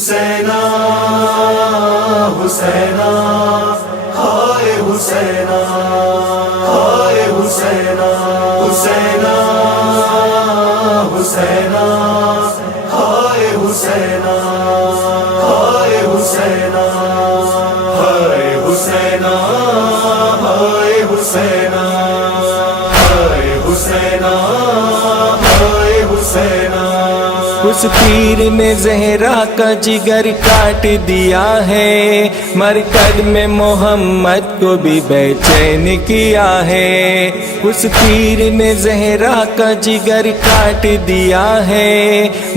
हुसैना हुसैना हाय हुसैना हाय हुसैना हुसैना हुसैना हाय हुसैना हाय हुसैना हाय हुसैना हाय हुसैना हाय हुसैना हाय हुसैना। उस तीर ने ज़हरा का जिगर काट दिया है, मरकद में मोहम्मद को भी बेचैन किया है। उस तीर ने ज़हरा का जिगर काट दिया है,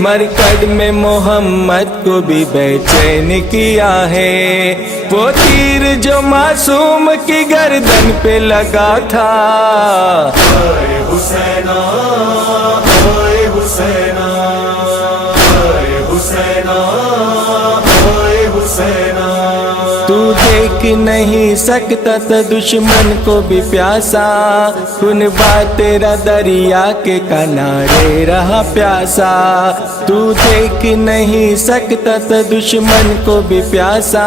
मरकद में मोहम्मद को भी बेचैन किया है। वो तीर जो मासूम की गर्दन पे लगा था, हाय हुसैना हाय हुसैना हाय हुसैना हाय हुसैना। तू देख नहीं सकता था दुश्मन को भी प्यासा, खून बा तेरा दरिया के किनारे रहा प्यासा। तू देख नहीं सकता था दुश्मन को भी प्यासा,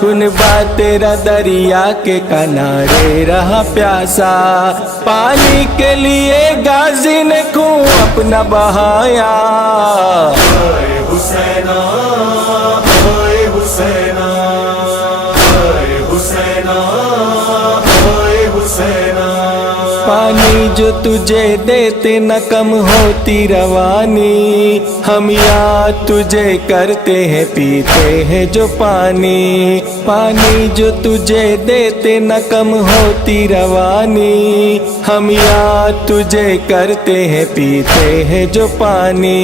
खून बा तेरा दरिया के किनारे रहा प्यासा। पानी के लिए गाजी ने खून अपना बहाया, हाय हुसैना हाय हुसैना हाय हुसैना हाय हुसैना। पानी जो तुझे देते न कम होती रवानी, हम याद तुझे करते हैं पीते हैं जो पानी। पानी जो तुझे देते न कम होती रवानी, हम याद तुझे करते हैं पीते हैं जो पानी।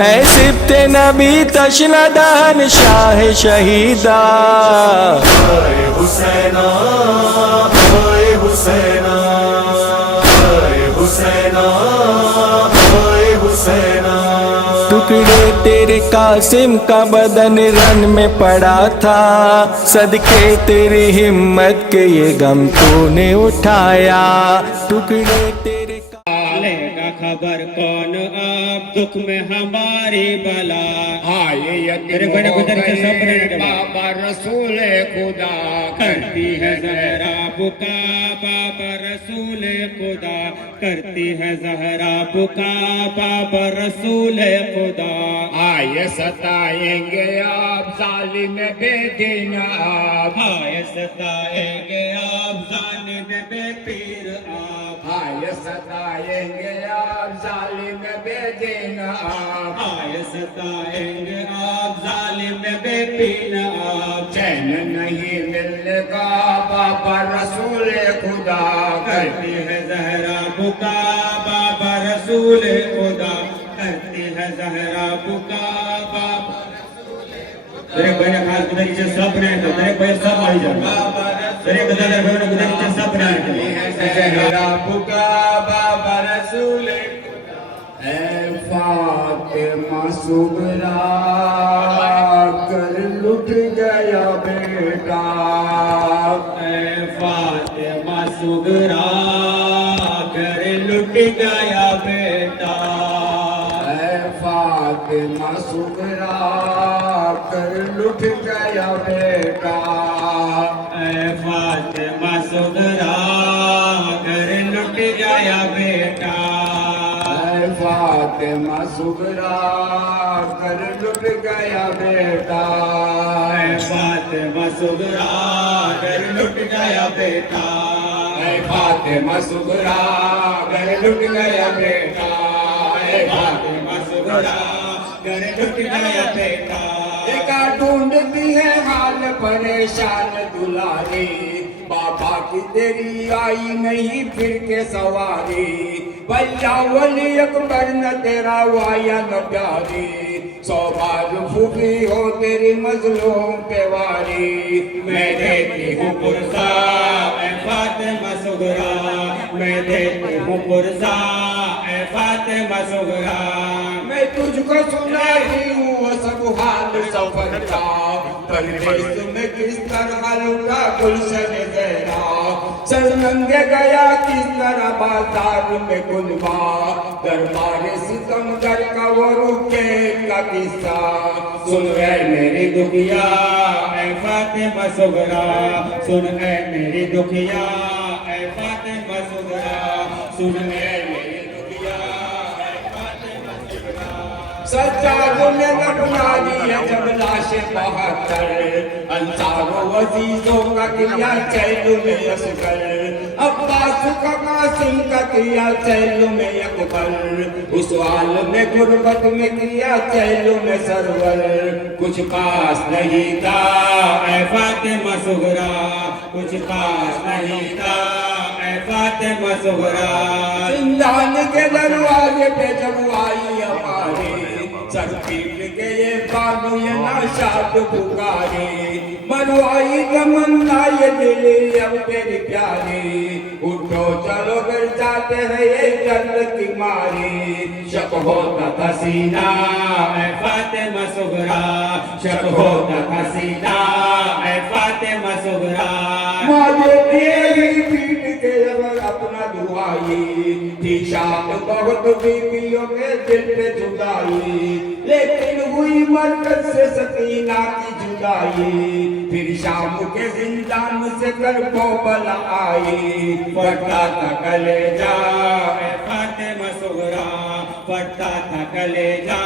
ऐ सिफ्ते नबी तशना दहन शाह शहीदा, हाय हुसैना हाय हुसैना हाय हुसैना हाय हुसैना। टुकड़े तेरे कासिम का बदन रन में पड़ा था, सदके तेरी हिम्मत के ये गम तूने उठाया। टुकड़े तेरे लेगा खबर कौन अब दुख में हमारी बला। आए तेरे बने गुजर के सपने के बाद बाबा रसूल खुदा करती है ज़हरा बुका, बाबा रसूल खुदा करती है ज़हरा बुका, बाबा रसूल खुदा। आए सताएंगे आप जालिम बेदीन आप, हाय सताएंगे आप जालिम बेपीर आप, आए सताएंगे आप जालिम बेदीन आप, हाय सताएंगे आप जालिम बेपीर आप। चैन नहीं मिलेगा बाबा रसूल खुदा करती है ज़हरा बुका, बाबा रसूल खुदा करती है ज़हरा बुका, बाबा। तेरे बहन खास गुदरीचे सपने हैं, तेरे बहन सब आई जाए, तेरे गदर बहन गुदरीचे सपने हैं। ज़हरा बुका बाबा रसूल ऐ फातिमा सुगरा कर लुट गया बेटा, ऐ फातिमा सुगरा कर लुट गया बेटा, ऐ फातिमा सुगरा कर लुट गया बेटा, ऐ फातिमा सुगरा कर लुट गया बेटा, ऐ फातिमा सुगरा कर लुट गया बेटा, ऐ फातिमा सुगरा कर लुट गया बेटा, ऐ फातिमा सुगरा कर लुट गया बेटा, ऐ फातिमा सुगरा कर लुट गया बेटा। एका ढूंढती है हाल परेशान दुलारी, बाबा की तेरी आई नहीं फिर के सवारी, भैया वली अकबर न तेरा वाया न प्यारी, सौबाज फूफी हो तेरी मजलूम पे वारी। मैं देती हूँ पुरसा ऐ फातिमा सुगरा, मैं देती हूँ पुरसा ऐ फातिमा सुगरा। मैं तुझको सुनाती हूँ वो सब पूछूं हाल सफर का, परदेश में किस तरह लूटा गुलशन जहरा, सरनंगे गया किस तरह बाजार में गुलवा, दरबार सितमगर का वो रुके का किस्सा। सुन ऐ मेरी दुखिया ऐ फातिमा सुगरा, सुन ऐ मेरी दुखिया ऐ फातिमा सुगरा, सुन ऐ मेरी दुखिया ऐ फातिमा सुगरा। सज्जादों ने अपना लिया जब लाशें बहत्तर, अंसारों वजीजों का किया चैलू में असगर, अब्बास का कासिम का किया चैलू में अकबर, उस आल में गुर्बत में किया चैलू में सरवर। कुछ पास नहीं था ऐ फातिमा सुगरा, कुछ पास नहीं था ऐ फातिमा सुगरा। जिंदान के दरवाजे पे जब आई हमारे, सर पीट के ये बाबू ये नाशाद पुकारे, मरवाई तमन्ना ये दिल अब तेरी प्यारी, उठो चलो गिर जाते हैं ये जन्नत की मारी। शक होता था सीना ऐ फातिमा सुगरा, शक होता था सीना ऐ फातिमा सुगरा। माजे तेरी पीट के जब अपना दुआई, थी शाम बहुत बीवियों के दिल पे जुदाई, लेकिन हुई मरकज से सकीना की जुदाई, फिर शाम के जिंदान से कर्बो बला आई। फटता था कलेजा ऐ फातिमा सुगरा, फटता था कलेजा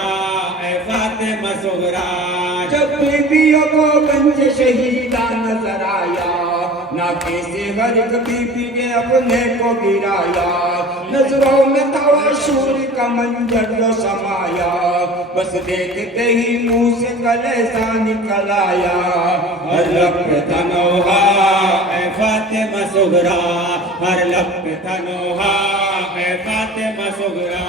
ऐ फातिमा सुगरा। जब बीवियों को गंज शहीदा नजर आया, ना किसी गरीब बीबी ने अपने को गिराया, नजरों में तवा शूर का मंजर जो समाया, बस देखते ही मुंह से कलेजा निकल आया। हर लब पे था नोहा ऐ फातिमा सुगरा, हर लब पे था नोहा ऐ फातिमा सुगरा।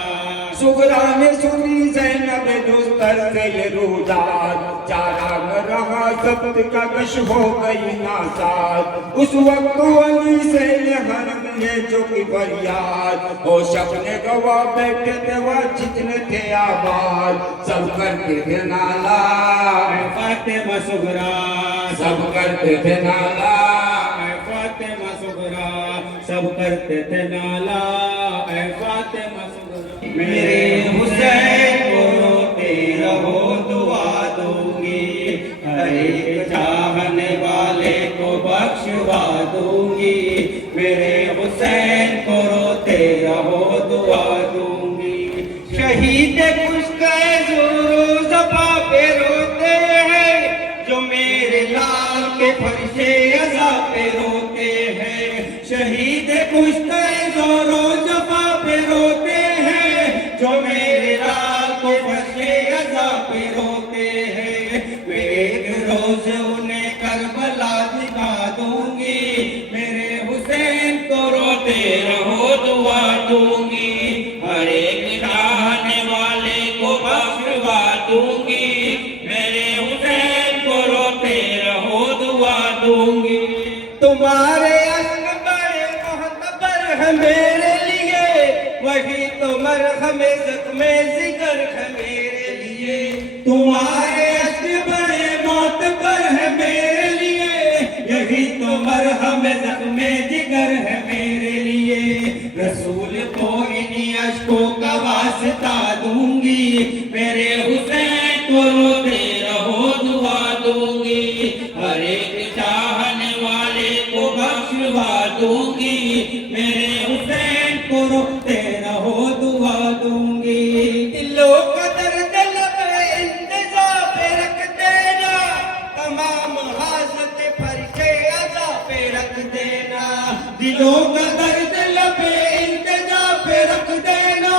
सुगरा ने सुनी ज़ैनब दुस्तर से ये रुदात, चारा न रहा सब्त का कश हो गई नासाद, उस वक्त अली से ये हरम ने जो की फरियाद, ओ शब ने गवा बैठे थे वह जितने थे आबाद, सब करते थे नाला ऐ फातिमा सुगरा, सब करते थे नाला ऐ फातिमा सुगरा, सब करते थे नाला ऐ फातिमा सुगरा। मेरे हुसैन को रोते रहो दुआ दूंगी, हर एक चाहने वाले को बख्शवा दूंगी, मेरे हुसैन को रोते रहो दुआ दूंगी। शहीद कुश्ते ज़ोरो ज़फ़ा पे रोते हैं, जो मेरे लाल के फर्शे अज़ा पे रोते हैं। शहीद कुश्ते ज़ोरो ज़फ़ा पे रोते हैं, जो मेरे लाल को फर्शे अज़ा पे रोते हैं। मैं एक रोज उन्हें करबला दिखा दूंगी, मेरे हुसैन को रोते रहो दुआ दूंगी, हर एक चाहने वाले को बख्शवा दूंगी, मेरे हुसैन को रोते रहो दुआ दूंगी। तुम्हारे अश्क बड़े मोहतबर है मेरे लिए, वही तो मरहमे ज़ख्मे जिगर है मेरे लिए। तुम्हारे अश्क बड़े मोहतबर है मेरे लिए, यही तो मरहमे ज़ख्मे जिगर है मेरे लिए। रसूल को इन्हीं अश्कों का वास्ता दूंगी, मेरे हुसैन को रोते रहो दुआ दूंगी, हर एक चाहने वाले को बख्शवा दूंगी, मेरे हुसैन को रोते रहो दुआ दूंगी। दिलों का दर्द लबे इंतज़ा पे रख देना, तमाम हाजत फर्शे अज़ा पे रख देना। दिलों का दर्द लबे इंतज़ा पे रख देना,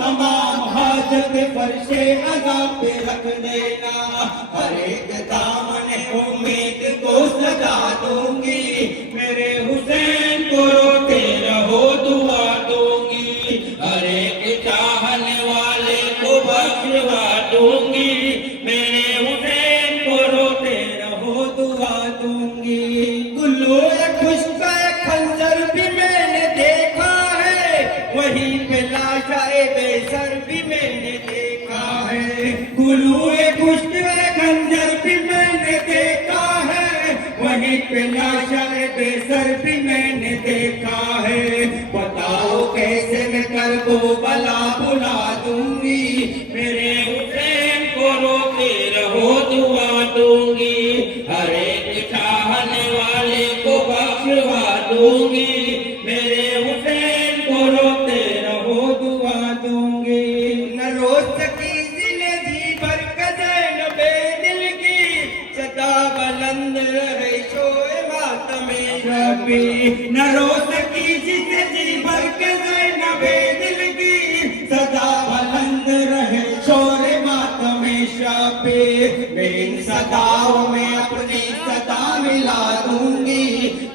तमाम हाजत फर्शे अज़ा पे रख देना। हर एक दामन उम्मीद को सजा दूंगी, मेरे हुसैन को रोते रहो दुआ दूंगी, हर एक चाहने वाले को बख्शवा दूंगी, मेरे हुसैन को रोते रहो दुआ दूंगी। गुल्लो खुशका खंजर भी मैंने देखा है, वहीं पे लाशाए बेसर भी मैंने देखा है। गुल्लो खुश्क कर वो बला बुला दूंगी, मेरे हुसैन को रोते रहो दुआ दूंगी, हर एक चाहने वाले को बख्शवा दूंगी, मेरे हुसैन को रोते रहो दुआ दूंगी। न रोज सकी दिल जी बरकत न बेदिल की, सदा बुलंद रहे शोए मातमे शबी न रो सकी जिसे जी बरकत न बेदिल की, सदा बुलंद रहे शोर मातमे शबी, मैं इन सदाओं में अपनी सदा मिला दूंगी,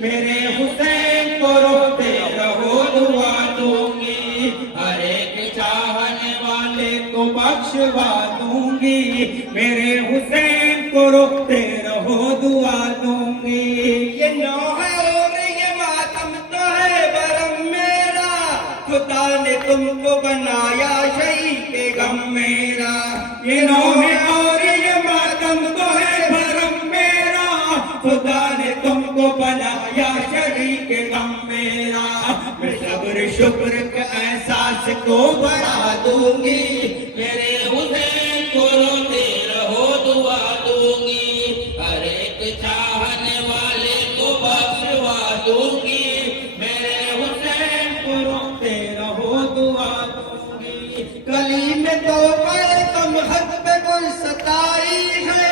मेरे हुसैन को रोते रहो दुआ दूंगी, हर एक चाहने वाले को बख्शवा दूंगी, मेरे हुसैन को रोते रहो दुआ दूंगी। ये नौह और ये मातम तो है बरम मेरा, खुदा ने तुमको बनाया शहीद के गम मेरा। ये नौह और ये मातम तो है भरम मेरा, खुदा ने तुमको बनाया शरीक गम मेरा, मैं सब्र शुक्र के एहसास को बढ़ा दूंगी, मेरे हुसैन को रोते रहो दुआ दूंगी, हर एक चाहने वाले को बख्शवा दूंगी, मेरे हुसैन को रोते रहो दुआ दूंगी। गली में तो बड़े तुम हद पे कोई सताई है,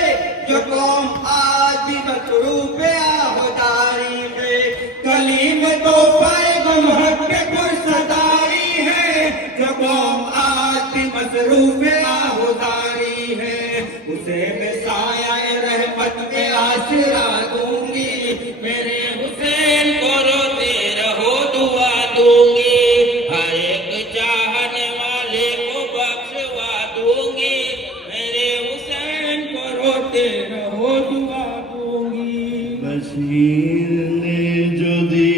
जो कौम आज भी मसरूफ आहुदारी है। गली में तो पैगम हक पे कोई सदाई है, जो कौम आज भी मसरूफ आहुदारी है, उसे मैं साया रहमत में आसरा दूंगी, मेरे हुसैन को रोते रहो दुआ दूंगी, हर एक चाहने वाले को बख्शवा दूंगी, मेरे हुसैन को रोते रहो दुआ दूंगी। बशीर ने जो दी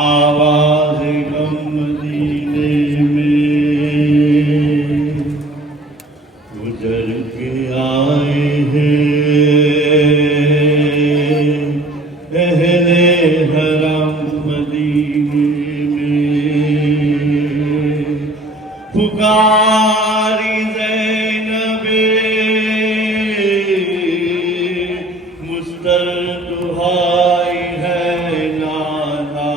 आवाज गम मदीने में, गुजर के आए हैं अहले हरम मदीने में, पुकारी ज़ैनबे मुस्तर दुहाई है नाना,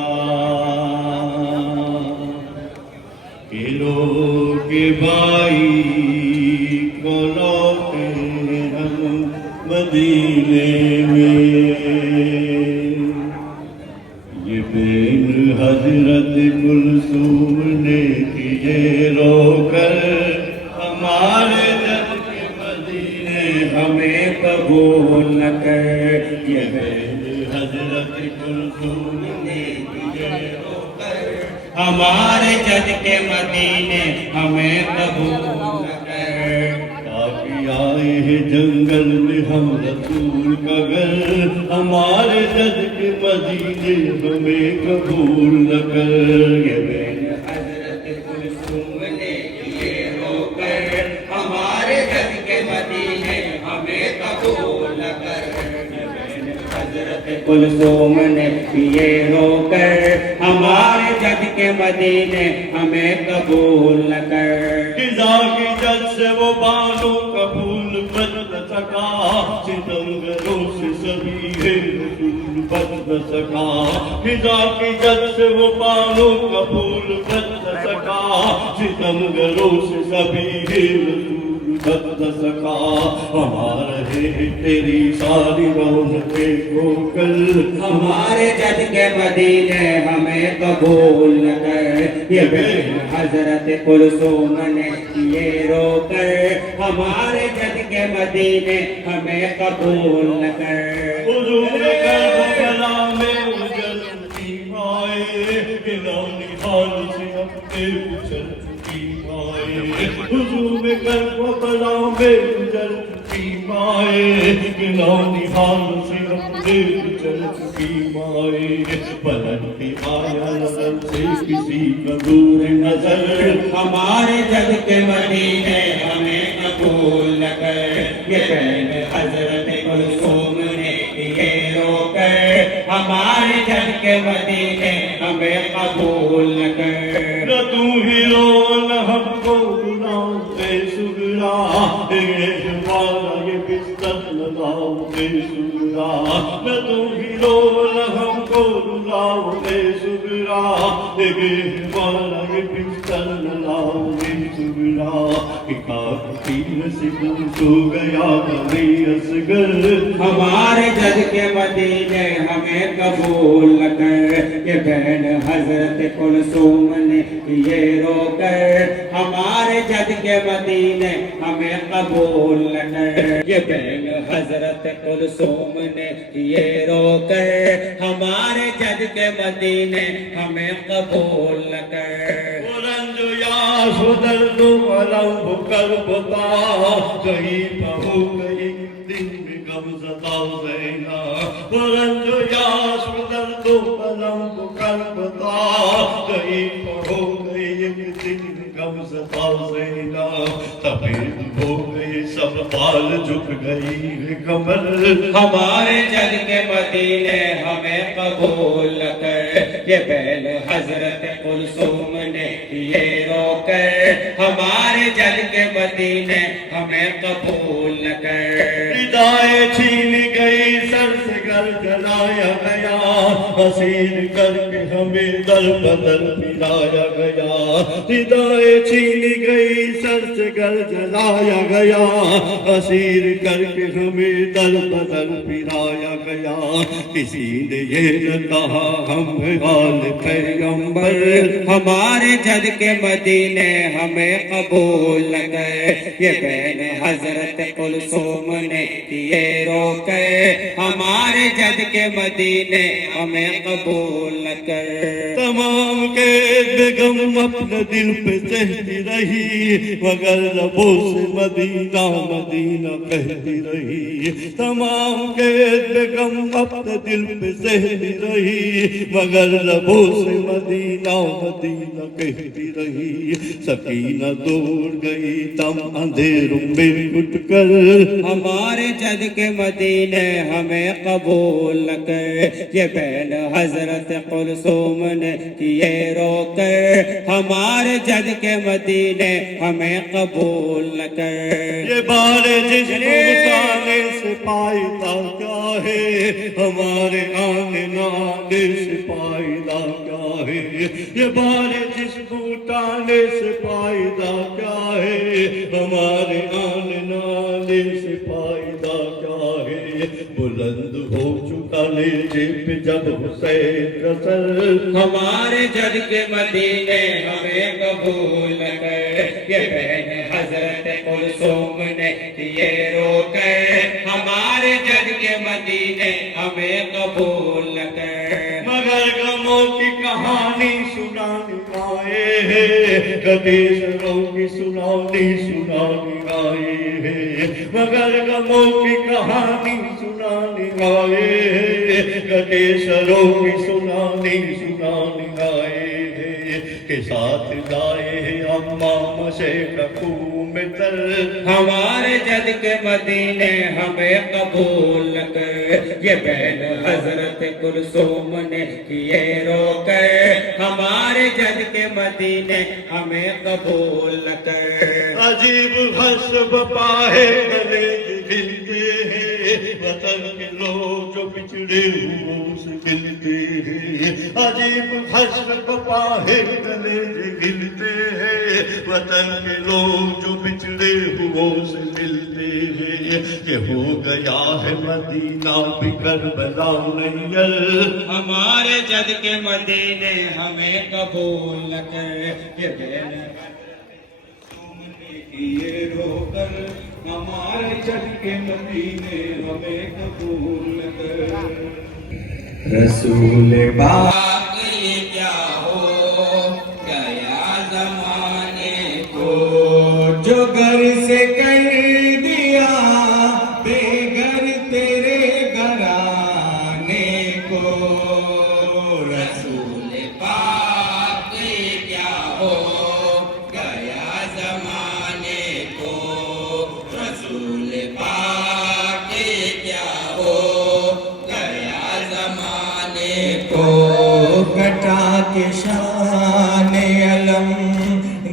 गिरो के भाई को लौटे हम मदीने में, ये बेन हजरत कुलसूम ने किए रोकर हमारे जद के मदीने हमें कबूल न कर, ये बेन हजरत कुलसूम ने किए रोकर हमारे जद के मदीने हमें कबूल न कर। काफी आए हैं जंगल में हम रसूल का घर, हमारे जद के मदीने हमें कबूल न कर। ये बेन हजरत कुलसूम ने किए रोकर हमारे जद के मदीने हमें कबूल न कर, हजरत कुलसूम ने किए रोकर हमारे जद के मदीने हमें कबूल न कर। खिजा की जद से वो बालों का फूल बच सका, सितमगरों से सभी है रसूल बच न सका, खिजा की जद से वो बालों का फूल बच न सका, सितमगरों से सभी है रसूल बच न सका, हमारे है तेरी सारी रौनकें को कल, हमारे जद के मदीने हमें कबूल न कर, ये बेन हजरत कुलसूम ने किए रोकर हमारे जद के मदीने हमें कबूल न कर। हुजूर करबला में उजलती आए, गिलानी हाल से अपने उजलती आए, हुजूर करबला में उजलती आए, गिलानी हाल से अपने उजलती आए, पलटती आया नजर से किसी का दूर नजर, हमारे जद के मदीने हमें कबूल न कर, ये बेन हजरत कुलसूम ने किए रोकर हमारे जद के मदीने हमें कबूल कर। न तू ही रो न हमको रुलाओ ए सुगरा, वाला ये बिस्तर लगाओ ए सुगरा। न तू ही रो न हमको रुलाओ ए सुगरा, वाला ये बिस्तर लगाओ ए सुगरा। तीन से सो गया कभी असगर, हमारे जद के मदीने हमें कबूल कर। ये बहन हजरत कुलसूम ने ये रोकर, हमारे जद के मदीने हमें कबूल कर। ये बहन हजरत कुलसूम ने ये रोकर, हमारे जद के मदीने हमें कबूल कर। रंजो या सुदर दो अलम कर बता, कहीं पहो कहीं दिन में गम सताओ सैना। रंजो या सुदर दो अलम कर बता, कहीं पहो कहीं दिन में गम सताओ सैना। सफेद हो गए सब बाल झुक गई है कमर, हमारे जद के मदीने हमें कबूल कर। ये बहन हजरत कुलसूम ने ये रोकर, हमारे जद के मदीने हमें कबूल कर। विदाएं छीन गई सर से घर जलाया गया, हसीन करके हमें दर बदर पिलाया गया। विदाएं छीन गई सर से घर जलाया गया, हसीन करके हमें दर बदर पिलाया गया। किसी ने ये न कहा हम हाल पैगंबर, हमारे जद के मदीने हमें कबूल कर। ये बहन हजरत कुलसूम ने ये रोकर, हमारे जद के मदीने हमें कबूल कर। तमाम के बेगम अपने दिल पे सहती रही, मगर लबों से मदीना मदीना कहती रही। तमाम के बेगम अपने दिल पे सहती रही, मगर लबों से मदीना मदीना कहती रही। सकीना दूर गई तम अंधेरों में उठकर, हमारे जद के मदीने हमें कबूल कर। ये बहन हजरत कुलसूम ने ये रोकर, हमारे जद के मदीने हमें कबूल कर। ये बारे जिसको ताने से फायदा क्या है, हमारे आने नाने से फायदा क्या है। ये बारे जिसको ताने से फायदा क्या है, हमारे आने नाने से फायदा क्या है। बुलंद हो चुका लेजे पे जब हुसैन का सर, हमारे जद के मदीने हमें कबूल कर। ये बहन हजरत कुलसूम ने ये रोकर, हमारे जद के मदीने हमें कबूल कर। मगर गमों की कहानी सुनाने आए हैं, गदेशरों की सुनानी सुनाने आए हैं। मगर गमों की कहानी सुनाने आए हैं, गदेशरों की सुनानी सुनाने आए हैं। के साथ लाए अम्मा मशे में तर, हमारे जद के मदीने हमें कबूल कर। ये बहन हजरत कुलसूम ने ये रोकर, हमारे जद के मदीने हमें कबूल कर। अजीब हस्ब पाहे गले गिलते हैं, वतन के लोग जो पिछड़े हुओं से गिलते हैं। अजीब हस्ब पाहे गले गिलते हैं, वतन के लोग जो पिछड़े हुओं से मिलते हैं। ये हो गया है मदीना भी करबला नैयर, हमारे जद के मदीने हमें कबूल कर। ये बहन ये रोकर, हमारे जद के मदीने हमें कबूल कर। रसूल पाक ये क्या हो गया जमाने को, जो घर से कर दिया बेघर तेरे घराने को। रसूल पाक ये क्या हो गया जमाने को, रसूल पाक ये क्या हो गया जमाने को। शान अलम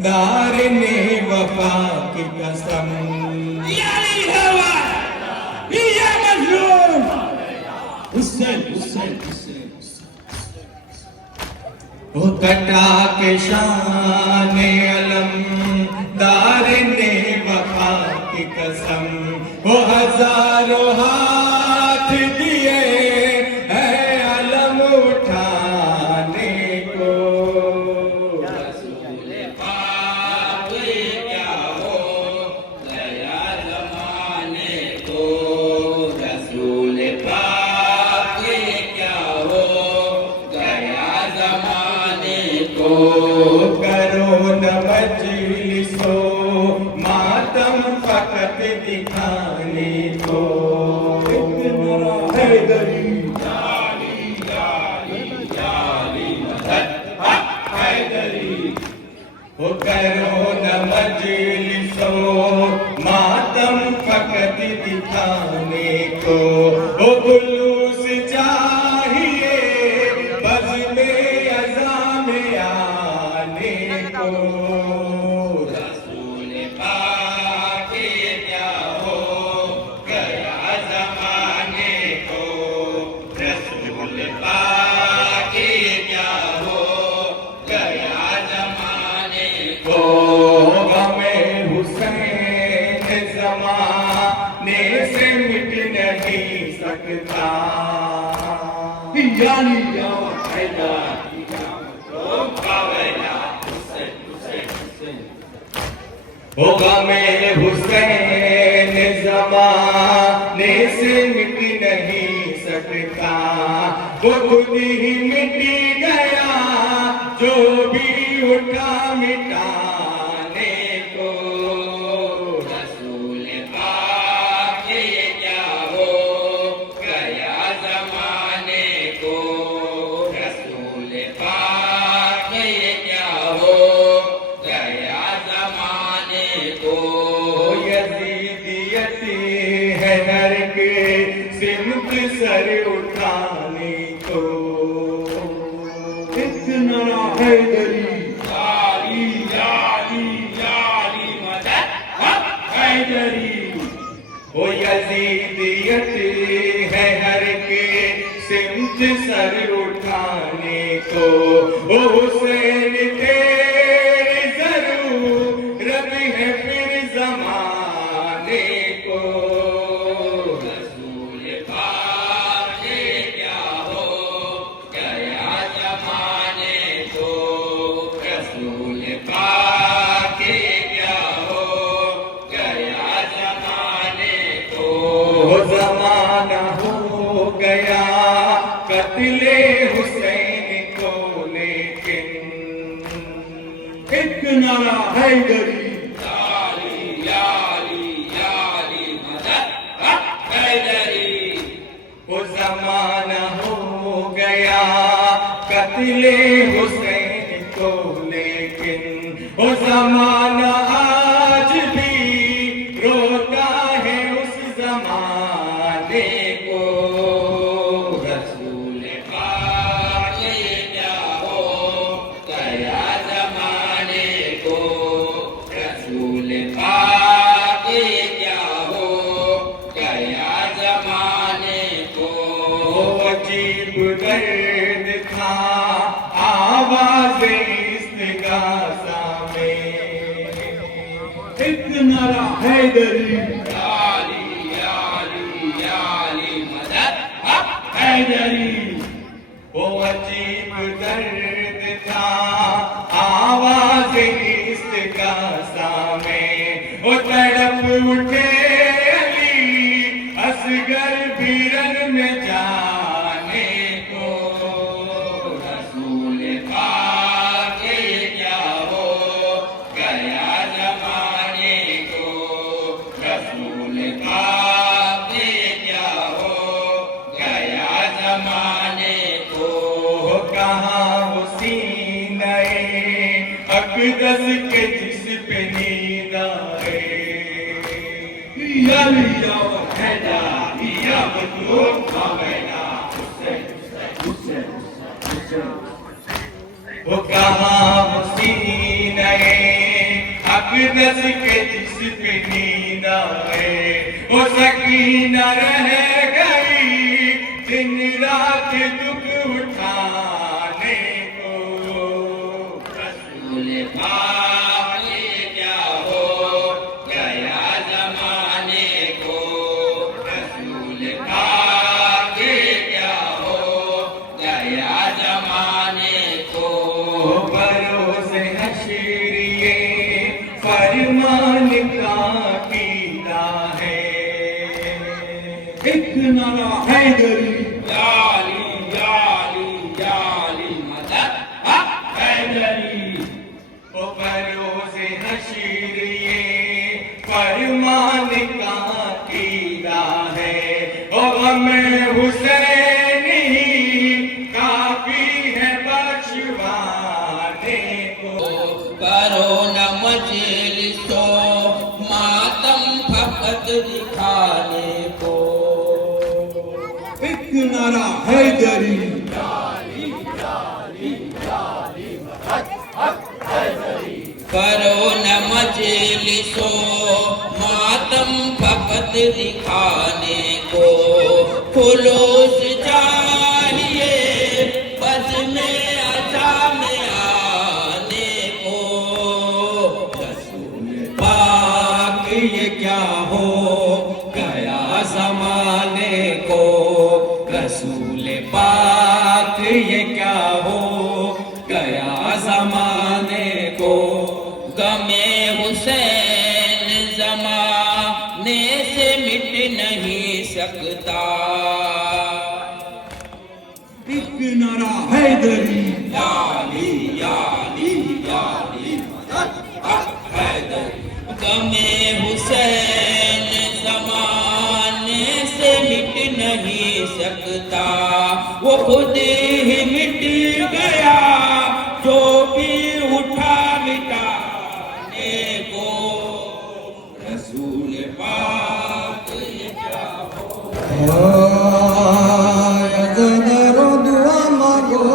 दार ने वफा की कसम वो कटा के शान अलम दार ने वफा की कसम वो हजारों हाथ दिए है अलम उठाने को रसूल पाक क्या हो गया जमाने को रसूल पाक क्या हो गया जमाने को करो न मजलिसो मातम फकत दिखाने को हैदरी वो करो न मजलिसो मातम फकत दिखाने को वो जुलूस चाहिए बज़ में अज़ा में आने को रसूल पाक क्या हो गया जमाने को रसूल पाक क्या हो गया जमाने को गमे हुसैन ज़माने से मिट नहीं सकता यानी होगा मैं हुसैन ज़माने से मिट नहीं सकता वो खुद ही मिट गया जो भी उठा मिटाने को रसूल पाक क्या हो गया जमाने को रसूल पाक क्या हो गया जमाने को यजीदियत है नर के सिमत सर उठाने को इतना हैदरी जाली जाली जाली मदद हैदरी वो यजीदियत है हर के सिमत सर उठाने को वो हुसैन तेरी जरूरत है फिर जमाने को रसूल पाक क्या हो गया जमाने को रसूल पाक क्या हो गया जमाने को वो जमाना हो गया कत्ले हुसैन को लेकिन इतना हैदरी याली याली याली मदद हैदरी वो जमाना हो गया कत्ले हुसैन को लेकिन वो जमाना आज भी रोता है उस जमाने को रसूल पाक क्या हो गया जमाने को रसूल पाक क्या हो गया जमाने को वो अजीब दर्द था आवाज़ इस्तिगासा में इतना हैदरी याली याली याली मदद हैदरी वो अजीब दर्द था आवाज़ इस्तिगासा में वो तड़प उठे अली असगर बीरन में जाने को रसूल पाक क्या हो गया जमाने को रसूल पाक क्या हो गया जमाने को वो कहाँ वो सीने अक़दस के जिस पे नींद आए या लिया हैदा या बदलो खावेना वो दस के जिस पे नींद आए वो सकीना रह गई दिन रात दुख उठाने को। रसूल पाक ये क्या हो गया जमाने को, रसूल पाक ये क्या हो गया जमाने को। भरोसे हशीरिए फरमान का कीदा है। एक नारा हैदरी जाली जाली जाली मदद हैदरी। ओ भरोसे हशीरिए फरमान का कीदा है। ओ हमें हुसैन ही काफी है बख्शवाने को। करो न मजलिसो मातम फकत दिखाने को। एक नारा हैदरी करो न मजलिसो मातम फकत दिखाने को। खुलूस चाहिए बस में अजा में आने को। रसूल पाक ये क्या हो गया जमाने को, रसूल पाक ये क्या हो गया जमाने को। गमे हुसैन जमाने से मिट नहीं सकता। एक नारा हैदरी याली याली याली गमे हुसैन जमाने से मिट नहीं सकता। वो खुद ही मिट गया जो भी उठा मिटाने को। रसूल पाक ये क्या हो दरो दुआ मांगो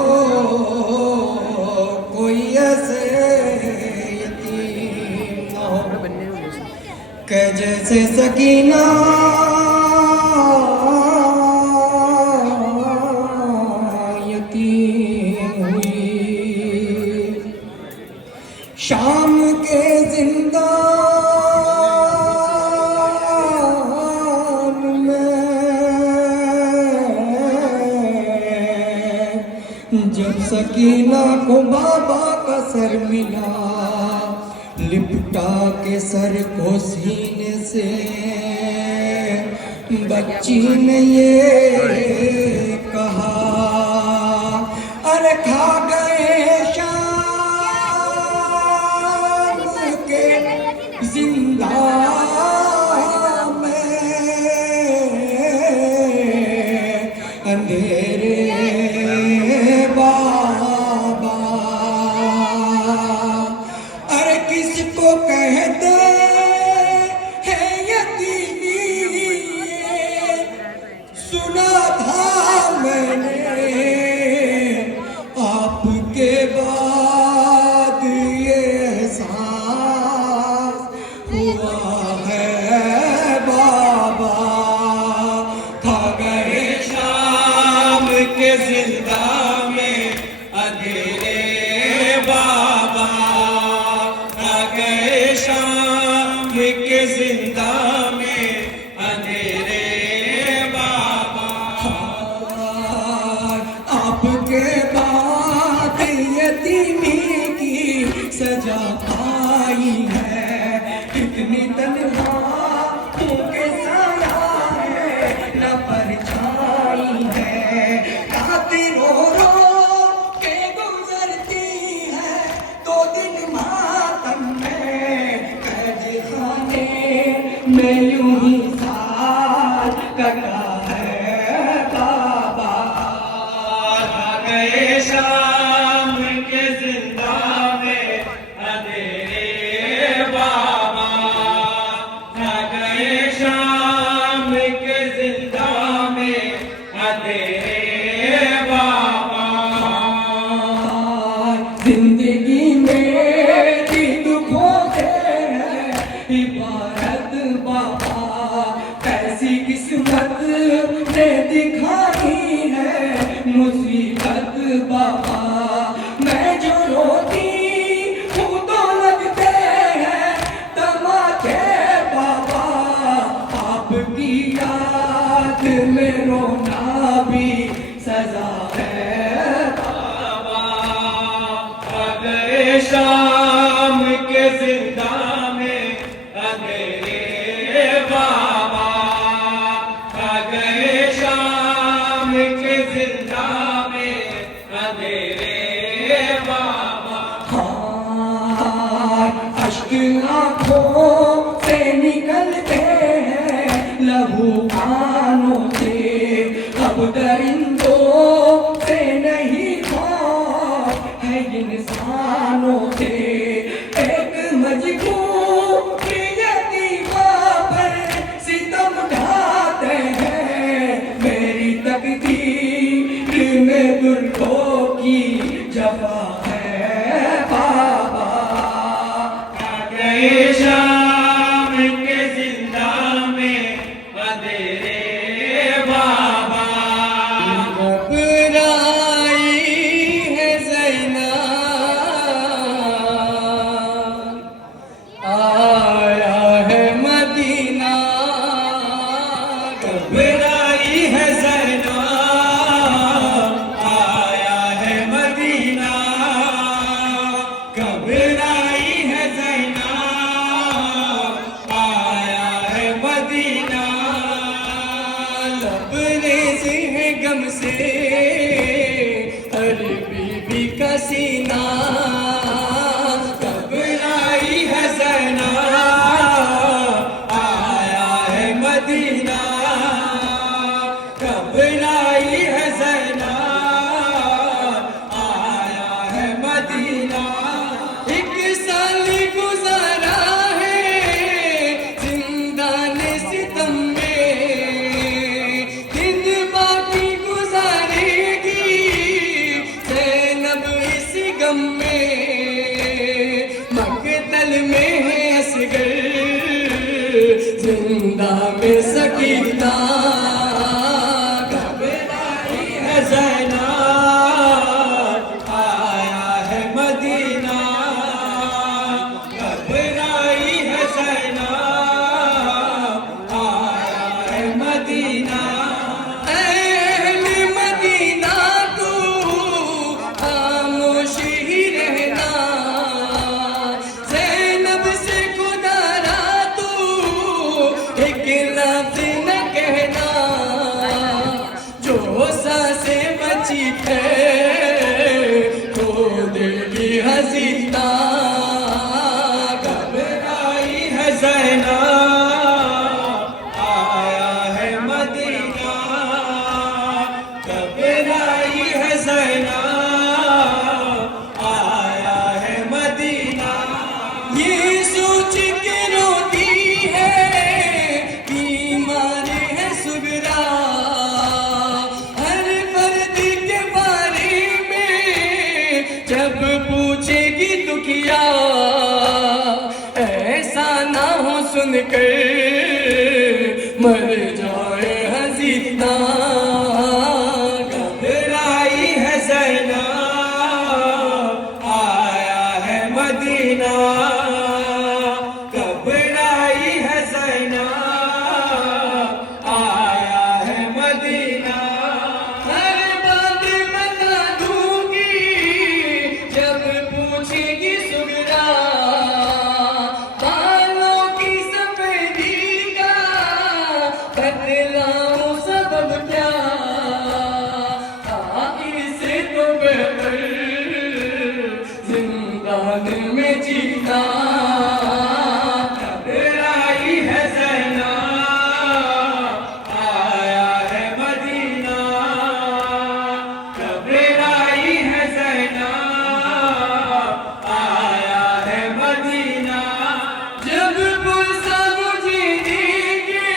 कोई ऐसे यतीम ना हो कि जैसे सकीना यतीम हुई शाम के जिंदा जब सकीना को बाबा का सर मिला लिपटा के सर को सीने से बच्ची ने ये कहा अरे खा गए शाम के जिंदा में अंधेरे बाबा। अरे किसको कहते हैं यतीमी सुना था मैंने आपके बाद ये एहसास हुआ है बाबा। खा गए शाम के जिंदा में अंधेरे बाबा। खा गए शाम के जिंदा में अंधेरे बाबा। आपके बाद यतीमी की सजा आई है। कितनी तन्हा के साया है न परछाई है। रातें रो रो के गुजरती है 2 दिन मातम में कैद खाने में यूं ही साल कटा है बाबा। आ गए शाम के जिंदा में अंधेरे बाबा। आ गए शाम के जिंदा में अंधेरे बाबा। जिंदगी में दुखों से शाम के जिंदा में अंधेरे बाबा, आ गए शाम के जिंदा में अंधेरे बाबा। अश्क आँखों से निकलते हैं, लहू कानों से, अब दरिंदों से नहीं खौफ है इंसानों से। एक मजबूरी दीवार पर सितम ढाते हैं, मेरी तकदीर में दुर्गों की जफा है बाबा। गए शाम के जिंदा में अंधेरे बाबा। घबराई है ज़ैनब, आया है मदीना। घबराई है ज़ैनब, आया है मदीना। घबराई है ज़ैनब, आया है मदीना। लबरेज है गम से हर बीबी का सीना। घबराई है ज़ैनब, आया है मदीना। घबराई है ज़ैनब, आया है मदीना। एक साल गुजारा है जिंदान सितम में, दिन बाकी गुजारेगी ज़ैनब इस गम में। मकतल में है असगर, जिंदा में सकीना। घबराई है ज़ैनब, आया है मदीना। घबराई है ज़ैनब, आया है मदीना। अहले मदीना तू खामोश ही रहना, ज़ैनब से खुदारा तू एक लफ्ज़ न कहना। जो सांसें बची है खो देगी हसीना। घबराई है ज़ैनब, आया है मदीना। घबराई है ज़ैनब, आया है मदीना। ये सोच के रोती है बीमार है सुगरा, हर फर्द के बारे में जब पूछेगी तो क्या। ऐसा ना हो सुनकर मर जाए हसीना। घबराई है ज़ैनब, आया है मदीना। घबराई है ज़ैनब, आया है मदीना। हर बात बता दूंगी जब पूछेगी सुगरा, बालों की सफेदी का बतलाऊं सबब क्या। इससे तो बेहतर जिंदान में जीना। घबराई है ज़ैनब, आया है मदीना। घबराई है ज़ैनब, आया है मदीना। जब पुरसा मुझे देंगे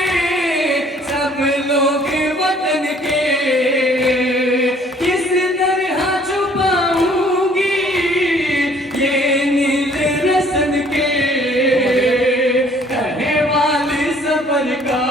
सब लोग वतन के, किस तरह छुपाऊंगी ये नील रसन के। कहने वाले सफर का